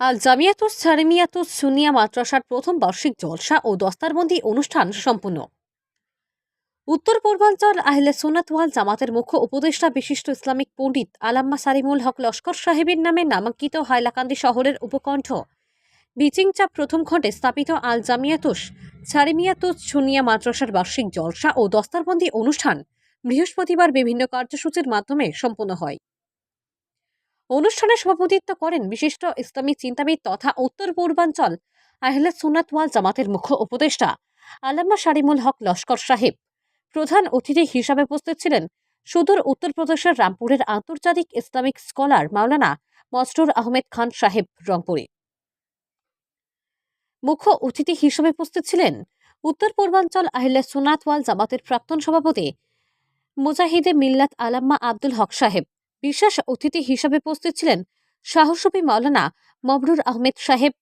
আল জামিয়াতুস সারেমিয়াতুস সুন্নিয়া মাদ্রাসার প্রথম বার্ষিক জলসা ও দস্তারবন্দি অনুষ্ঠান সম্পন্ন। উত্তর পূর্বাঞ্চল আহলে সুন্নাত ওয়াল জামাতের মুখ্য উপদেষ্টা বিশিষ্ট ইসলামিক পণ্ডিত আল্লামা সালিমুল হক লস্কর সাহেবের নামে নামাঙ্কিত হাইলাকান্দি শহরের উপকণ্ঠ বিচিংচা প্রথম খণ্ডে স্থাপিত আল জামিয়াতুস সারেমিয়াতুস সুন্নিয়া মাদ্রাসার বার্ষিক জলসা ও দস্তারবন্দি অনুষ্ঠান বৃহস্পতিবার বিভিন্ন কার্যসূচির মাধ্যমে সম্পন্ন হয়। অনুষ্ঠানে সভাপতিত্ব করেন বিশিষ্ট ইসলামী চিন্তাবিদ তথা উত্তর পূর্বাঞ্চল আহলে সুন্নাত ওয়াল জামাতের মুখ্য উপদেষ্টা আল্লামা সালিমুল হক লস্কর সাহেব। প্রধান অতিথি হিসাবে উপস্থিত ছিলেন সুদূর উত্তরপ্রদেশের রামপুরের আন্তর্জাতিক ইসলামিক স্কলার মাওলানা মসরুর আহমেদ খান সাহেব রংপুরে। মুখ্য অতিথি হিসেবে উপস্থিত ছিলেন উত্তর পূর্বাঞ্চল আহলে সুন্নাত ওয়াল জামাতের প্রাক্তন সভাপতি মুজাহিদে মিল্লাত আল্লামা আব্দুল হক সাহেব। বিশেষ অতিথি হিসেবে উপস্থিত ছিলেন সাহসী মাওলানা মবরুর আহমেদ সাহেব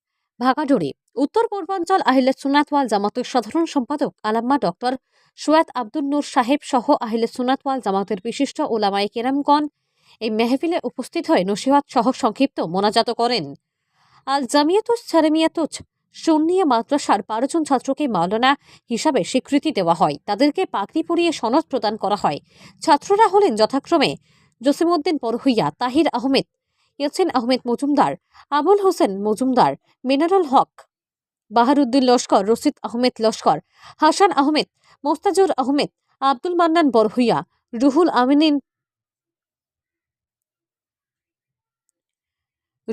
ভাগাডোরি। উত্তর পূর্বাঞ্চল আহলে সুন্নাত ওয়াল জামাতের সাধারণ সম্পাদক আল্লামা ডক্টর সৈয়দ আব্দুল নূর সাহেব সহ আহলে সুন্নাত ওয়াল জামাতের বিশিষ্ট ওলামায়ে কেরামগণ এই মেহফিলে উপস্থিত হয়ে নসিহত সহ সংক্ষিপ্ত মোনাজাত করেন। আল জামিয়াতুস সারেমিয়াতুস সুন্নিয়া মাদ্রাসার 12 জন ছাত্রকে মাওলানা হিসাবে স্বীকৃতি দেওয়া হয়। তাদেরকে পাগড়ি পরিয়ে সনদ প্রদান করা হয়। ছাত্ররা হলেন যথাক্রমে জসিমউদ্দিন বরহুইয়া, তাহির আহমেদ, ইয়াসিন আহমেদ মজুমদার, আবুল হোসেন মজুমদার, মিনারুল হক, বাহারুদ্দিন লস্কর, রশিদ আহমেদ লস্কর, হাসান আহমেদ, মোস্তাজুর আহমেদ, আব্দুল মান্নান বরহুইয়া,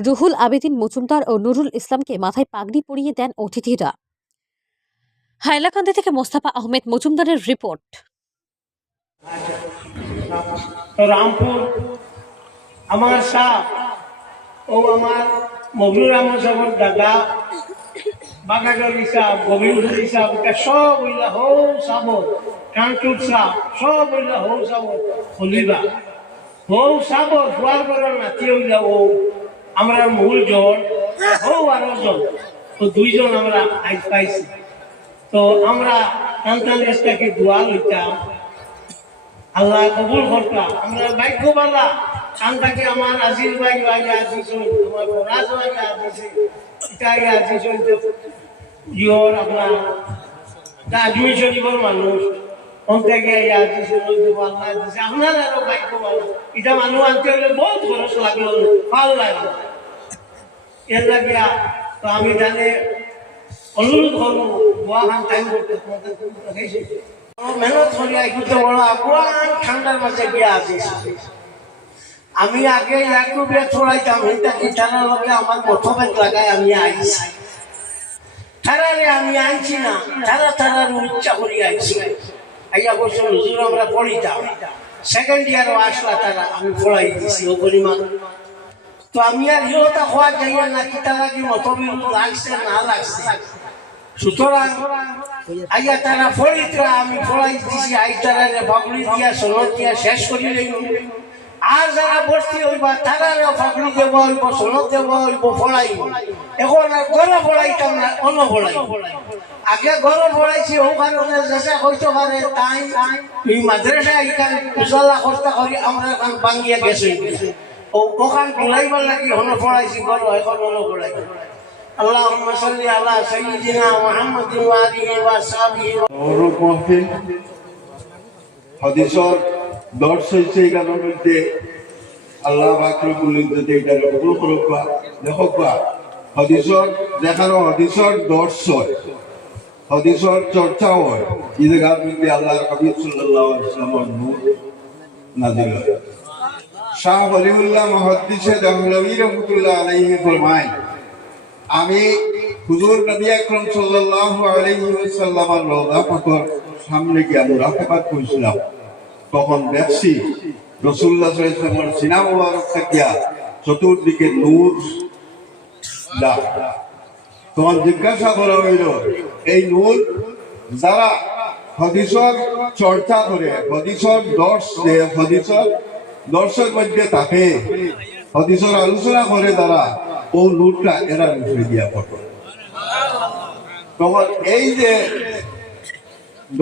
রুহুল আবেদিন মজুমদার ও নুরুল ইসলামকে মাথায় পাগড়ি পরিয়ে দেন অতিথিরা। হাইলাকান্দি থেকে মোস্তাফা আহমেদ মজুমদারের রিপোর্ট। রামপুর আমার সাহ ও আমার মবরুর আহমদ সাহেবের দাদা বাগাডর হিসাব গভীর হিসাব এটা সব হইলা হৌ সাবর কানটুর সাহ সব হইলা হৌ সাবর হলিবা হৌ সাবর ফুয়ার করার নাতি হইলা ও আমরা মূল জন হৌ আরো জন তো 2 জন আমরা আজ পাইছি। তো আমরা কান্তান দেশটাকে দোয়া লইতাম আল্লাহ কবুল করতাম। আমরা ভাগ্যবালা কান্তাকে আমার আজিজ ভাই আজিজ আমার রাজ ভাই আজিজ এটাই আজিজ ইয়র আপনার আজমি শরীফের মানুষ অন্তে আজিজ আল্লাহ দিছে আপনার আরো ভাগ্যবালা। এটা মানুষ আনতে হলে বহুত খরচ লাগলো, ভালো লাগলো। এর লাগিয়া তো আমি জানে অনুরোধ করবো দোয়া টাইম করতে মেহনত করি আইতে বড় আগুয়ান ঠান্ডার মাঝে গিয়া আছে। আমি আগে একটু বেদ ছড়াইতাম এটা কি ঠান্ডার লগে আমার প্রথমে লাগায় আমি আইছি ঠাড়ারে আমি আনছি না ঠাড়ার ইচ্ছা করি আইছি। আইয়া বলছেন হুজুর আমরা পড়িতাম সেকেন্ড ইয়ারও আসলা তারা আমি পড়াই দিছি ও পরিমাণ। তো আমি আর ইহতা হওয়া যাই না কি তারা কি মতবিল লাগছে না লাগছে। সুতরাং আইয়া তারা ফরিদরা আমি ফলাই দিছি আই তারা ফাগড়ি দিয়া সনদ দিয়া শেষ করি লইব। আর যারা ভর্তি হইবা তারা ফাগড়ি দেব হইব সনদ দেব হইব ফলাইব। এখন আর গরম ফলাইতাম না অন্য ফলাই। আগে গরম ফলাইছি ও কারণে যেসা হইতে পারে তাই এই মাদ্রাসা এখানে উজালা কর্তা করি আমরা এখন বাঙ্গিয়া গেছে ও ওখান ফলাইবার লাগি হন ফলাইছি গরম এখন অন্য ফলাই। اللهم صل على سيدنا محمد وآله وصحبه অনুরূপ মাহফিল হাদিসর দর্শ সেই গানের মধ্যে আল্লাহ আকরমুল ইজ্জত এটা কবুল করুক। দেখবা হাদিসর দেখানো হাদিসর দর্শ হাদিসর চর্চা হয় এই জায়গার মধ্যে আল্লাহর হাবিব সাল্লাল্লাহু আলাইহি ওয়াসাল্লামের নূর নাযিল হয়। শাহ ওলিউল্লাহ মুহাদ্দিসে দেহলভী রাহমাতুল্লাহ আলাইহি ফরমায় আমি হুজুর নবী আকরাম সাল্লাল্লাহু আলাইহি ওয়াসাল্লামের রওজা পাকের সামনে গিয়ে মুরাকাবাত করেছিলাম। তখন দেখছি রাসূলুল্লাহ সাল্লাল্লাহু আলাইহি ওয়াসাল্লামের সিনা মুবারক থেকে চতুর্দিকে নূর দাগ। তখন জিজ্ঞাসা করা হইল এই নূর যারা হাদিসের চর্চা করে হাদিসের দর্শের মধ্যে থাকে হাদিসের আলোচনা করে তারা ও নূরটা এরা মুছে দিয়া পড়ে। তখন এই যে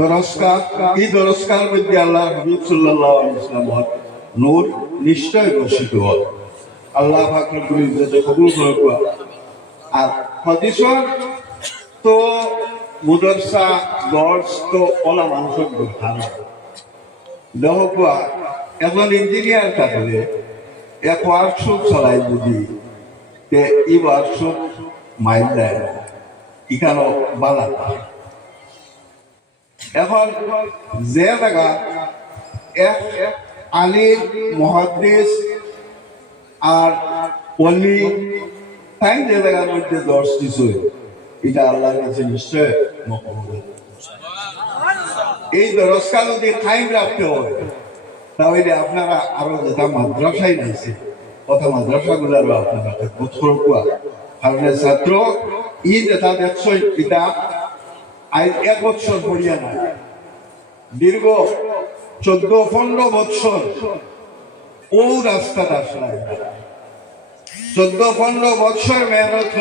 দরস্কার এই দরস্কার মধ্যে আল্লাহ হাবিব সাল্লাল্লাহু আলাইহি ওয়াসাল্লামের নূর নিশ্চয় বর্ষিত হয়। আল্লাহ পাক রব্বুল ইজ্জত কবুল করুক। আর হদিসর তো মুদরসা দর্শ তো ওলা মানুষের দরকার দেখো এখন ইঞ্জিনিয়ার থাকলে এক ওয়ার্কশপ চলাই যদি এই ওয়ার্কশপ মাইল দেয় এখানে বালা এখন যে জায়গা এক আলিম মুহাদ্দিস আর অলি তাই যে জায়গার মধ্যে দর্শ কিছু এটা আল্লাহর কাছে নিশ্চয় মকবুল। এই দরজটা যদি কায়েম রাখতে হয় তাহলে আপনারা আরো যেটা মাদ্রাসায় নিয়েছে কথা মাদ্রাসা গুলারও আপনারা বছর কোয়া কারণ ছাত্র ই যেটা দেখছ এটা আজ 1 বছর পড়িয়া না দীর্ঘ 14-15 বছর ও রাস্তাটা আসলে 14-15 বছর মেহনত